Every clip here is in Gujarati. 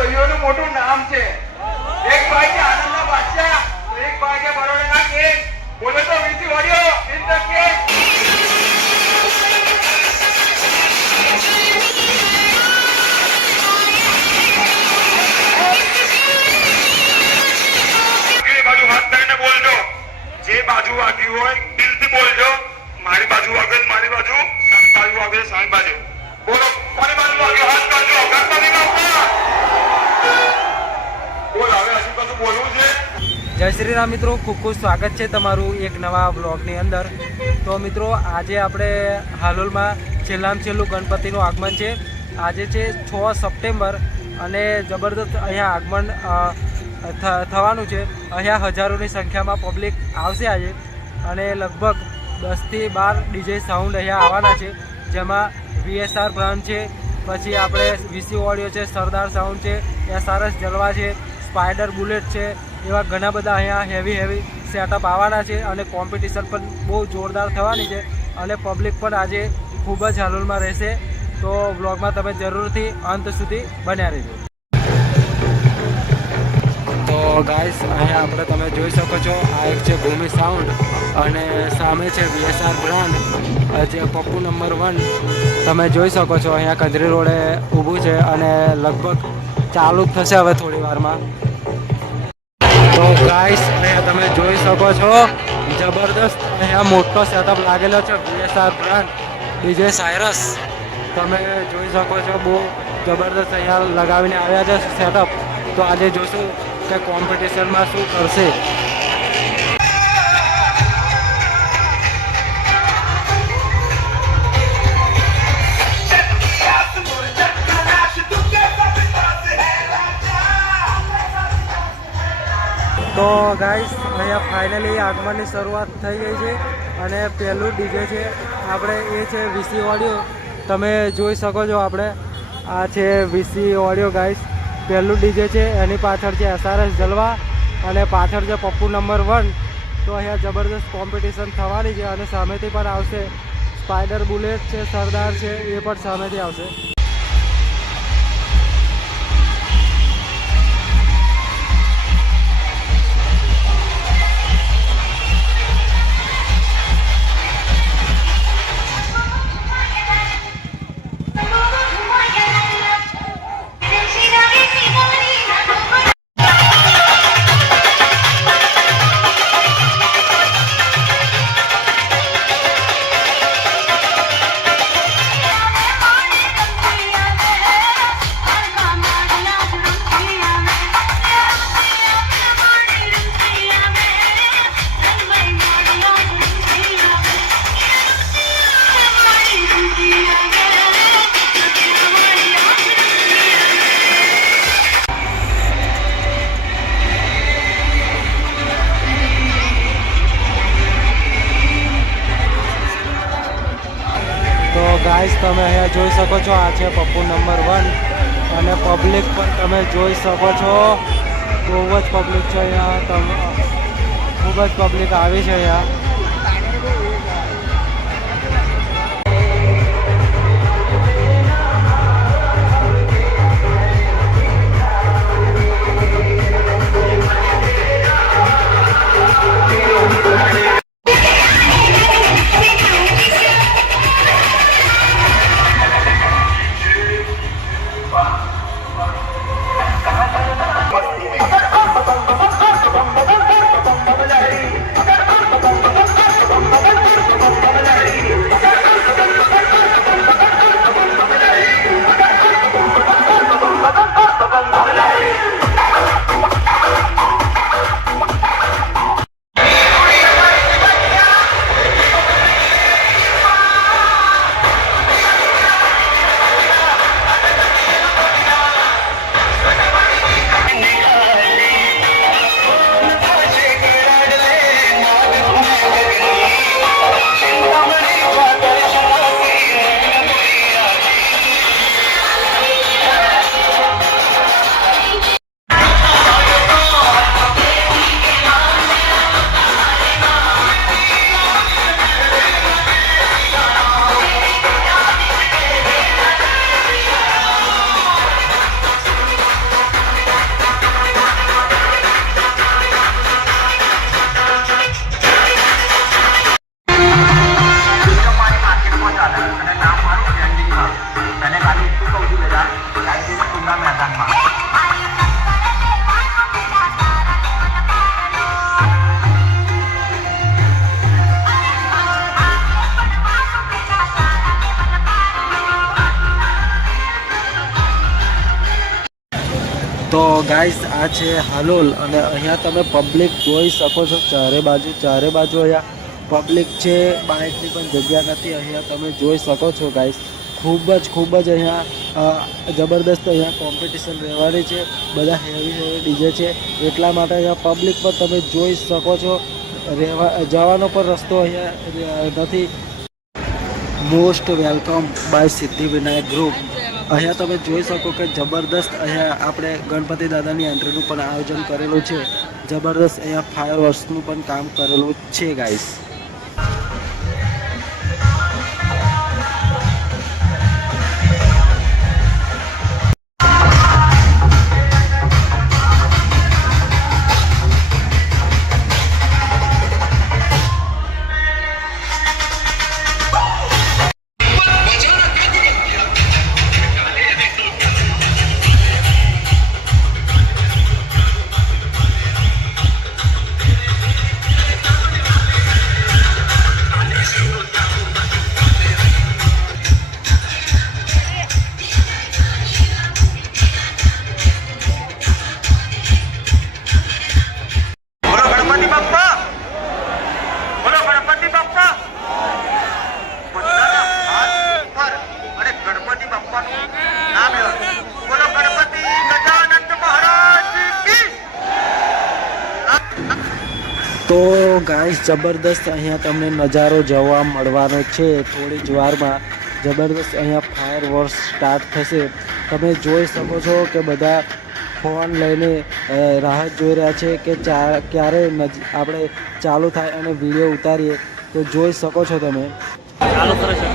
ભાઈઓનું મોટું નામ છે. એક ભાઈ છે આનંદના બાદશાહ, એક ભાઈ છે બરોડાના કિંગ બોલો તો વીસી વાળીઓ ઇન ધ કિંગ બાજુ વાગ્યું હોય દિલથી બોલજો. મારી બાજુ વાગે મારી બાજુ સાંજ બાજુ વાગે સાંજ બાજુ. બોલો, કોની બાજુ વાગ્યું? હાથ કરજો ગણપતિના ઉપર. જય શ્રી રામ મિત્રો, ખૂબ ખૂબ સ્વાગત છે તમારું એક નવા બ્લોગની અંદર. તો મિત્રો, આજે આપણે હાલોલમાં છેલ્લામાં છેલ્લું ગણપતિનું આગમન છે. આજે છે છ સપ્ટેમ્બર અને જબરદસ્ત અહીંયા આગમન થવાનું છે. અહીંયા હજારોની સંખ્યામાં પબ્લિક આવશે આજે. અને લગભગ દસથી બાર ડીજે સાઉન્ડ અહીંયા આવવાના છે. જેમાં વીએસઆર બ્રાન્ડ છે, પછી આપણે વીસી ઓડિયો છે, સરદાર સાઉન્ડ છે એસઆરએસ જલવા છે સ્પાઈડર બુલેટ છે, એવા ઘણા બધા અહીંયા હેવી હેવી સેટઅપ આવવાના છે અને કોમ્પિટિશન પણ બહુ જોરદાર થવાની છે અને પબ્લિક પણ આજે ખૂબ જ હાલોલમાં રહેશે. તો વ્લોગમાં તમે જરૂરથી અંત સુધી બન્યા રહેજો. તો ગાઈસ અહીંયા આપણે તમે જોઈ શકો છો, આ એક છે ભૂમિ સાઉન્ડ અને સામે છે વીએસઆર બ્રાન્ડ જે પપ્પુ નંબર વન તમે જોઈ શકો છો, અહીંયા કંદરી રોડે ઊભું છે અને લગભગ ચાલુ થશે હવે થોડી વારમાં. તો ગાઈસ અહીંયા તમે જોઈ શકો છો, જબરદસ્ત અહીંયા મોટો સેટઅપ લાગેલો છે બીએસઆર બ્રાન્ડ ડીજે સાયરસ તમે જોઈ શકો છો, બહુ જબરદસ્ત અહીંયા લગાવીને આવ્યા છે સેટઅપ તો આજે જોશું કે કોમ્પિટિશનમાં શું કરશે. તો ગાઈસ અહીંયા ફાઇનલી આગમનની શરૂઆત થઈ ગઈ છે અને પહેલું ડીજે છે. આપણે એ છે વીસી ઓડિયો તમે જોઈ શકો છો આપણે. આ છે વીસી ઓડિયો ગાઈસ પહેલું ડીજે છે, એની પાછળ છે એસઆરએસ જલવા અને પાછળ છે પપ્પુ નંબર વન તો અહીંયા જબરદસ્ત કોમ્પિટિશન થવાની છે અને સામેથી પણ આવશે. સ્પાઈડર બુલેટ છે, સરદાર છે, એ પણ સામેથી આવશે. Pappu number one. અને પબ્લિક પણ તમે જોઈ શકો છો. બહુ જ પબ્લિક છે અહીંયા. તમે ખૂબ જ પબ્લિક આવી છે અહીંયા. હાલોલ. અને અહીંયા તમે પબ્લિક જોઈ શકો છો. ચારે બાજુ ચારે બાજુ અહીંયા પબ્લિક છે. બાઇકની પણ જગ્યા નથી. અહીંયા તમે જોઈ શકો છો ગાઈસ ખૂબ જ ખૂબ જ અહીંયા જબરદસ્ત અહીંયા કોમ્પિટિશન રહેવાની છે. બધા હેવી હેવી ડીજે છે. એટલા માટે અહીંયા પબ્લિક પણ તમે જોઈ શકો છો. રહેવા, જવાનો પણ રસ્તો અહીંયા નથી. Most welcome by Siddhivinayak group અહીંયા તમે જોઈ શકો કે જબરદસ્ત અહીંયા આપણે ગણપતિ દાદાની એન્ટ્રીનું પણ આયોજન કરેલું છે. જબરદસ્ત અહીંયા ફાયર વર્ષનું પણ કામ કરેલું છે ગાઈસ જબરદસ્ત અહીંયા તમને નજારો જોવા મળવાનો છે. થોડી જ વારમાં જબરદસ્ત અહીંયા ફાયર વોર્સ સ્ટાર્ટ થશે. તમે જોઈ શકો છો કે બધા ફોન લઈને રાહ જોઈ રહ્યા છે કે ચા, ક્યારે આપણે ચાલુ થાય અને વીડિયો ઉતારીએ. તો જોઈ શકો છો તમે. ચાલુ કરે છે.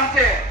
મોટું નામ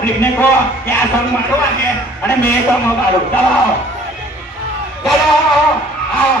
પબ્લિક ને કહો કે આ સંઘ મારો છે અને મેં સંઘ અમારું ચાલો આવો ચાલો આવો આવો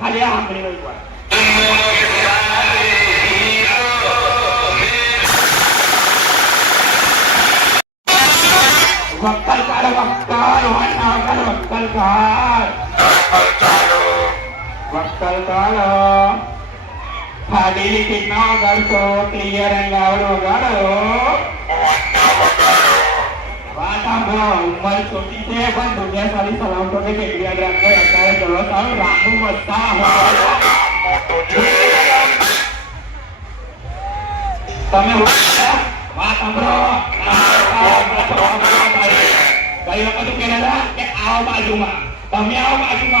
கல்யாணம் பண்ணி வைப்பார் மக்கள் கார மக்கள் ஒன்றாக மக்கள் கார் மக்கள் காலம் படிலிకి నా గడుతో క్లియర్ గా అవడో આમાં સારી સલામતો કે કેડિયા અત્યારે તમે વાત સાંભળો. કઈ વખત કહેલા કે આવો બાજુમાં. તમે આવો બાજુમાં.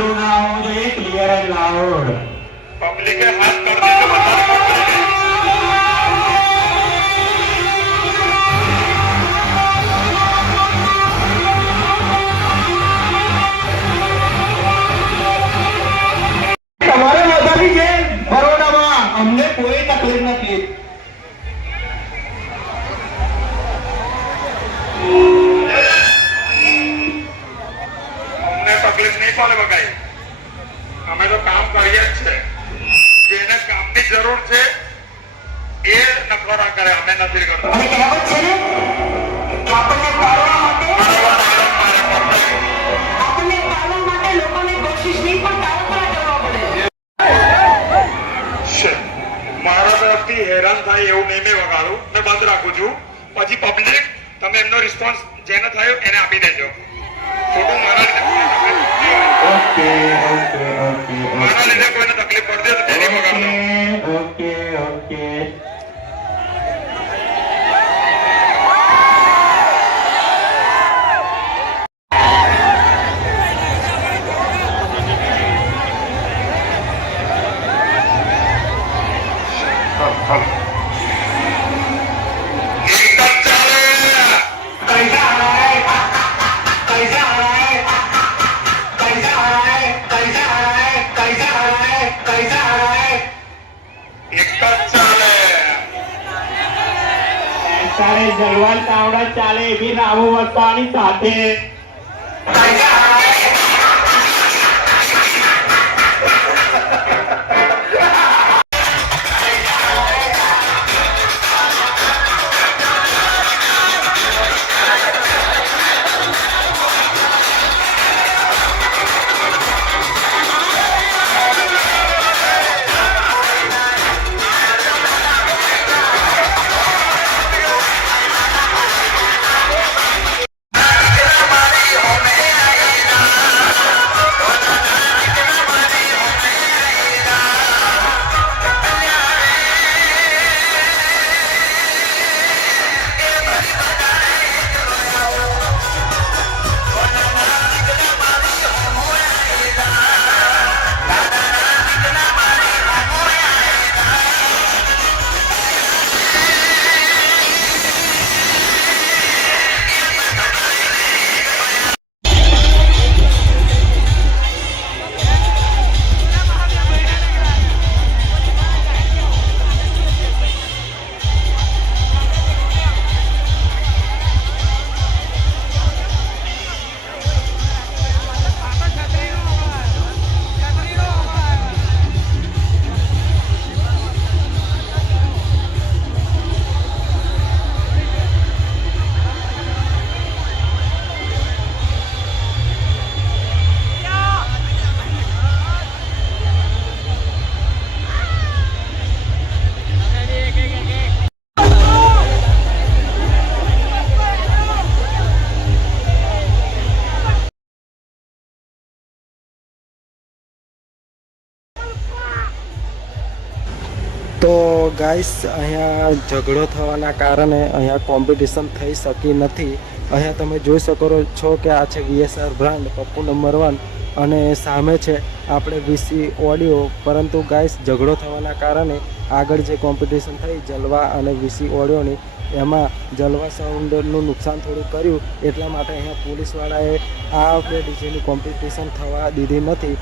આટલું ના હોવું જોઈએ ક્લિયર એન્ડ લાઉડ. પબ્લિકે હાથ કરી દીધો જરૂર છે. એ નકોરા કરે અમે નથી કરતા. મારા તરફથી હેરાન થાય એવું નહીં મેં વગાડું. બંધ રાખું છું. પછી પબ્લિક તમે એમનો રિસ્પોન્સ જેને થયો એને આપી દેજો. Okay, okay, okay. okay. તારે જલવાન તાવડા ચાલે એવી રામુ વસવાની સાથે. ગાઈસ, અહીંયા ઝઘડો થવાના કારણે અહીંયા કોમ્પિટિશન થઈ શકી નથી. અહીંયા તમે જોઈ શકો છો કે આ છે VSR brand Pappu number one અને સામે છે આપણે વીસી ઓડિયો પરંતુ ગાઈસ, ઝઘડો થવાના કારણે આગળ જે કોમ્પિટિશન થઈ, જલવા અને વીસી ઓડિયોની એમાં જલવા સાઉન્ડનું નુકસાન થોડું કર્યું. એટલા માટે અહીંયા પોલીસવાળાએ આ બે ડીજેની કોમ્પિટિશન થવા દીધી નથી.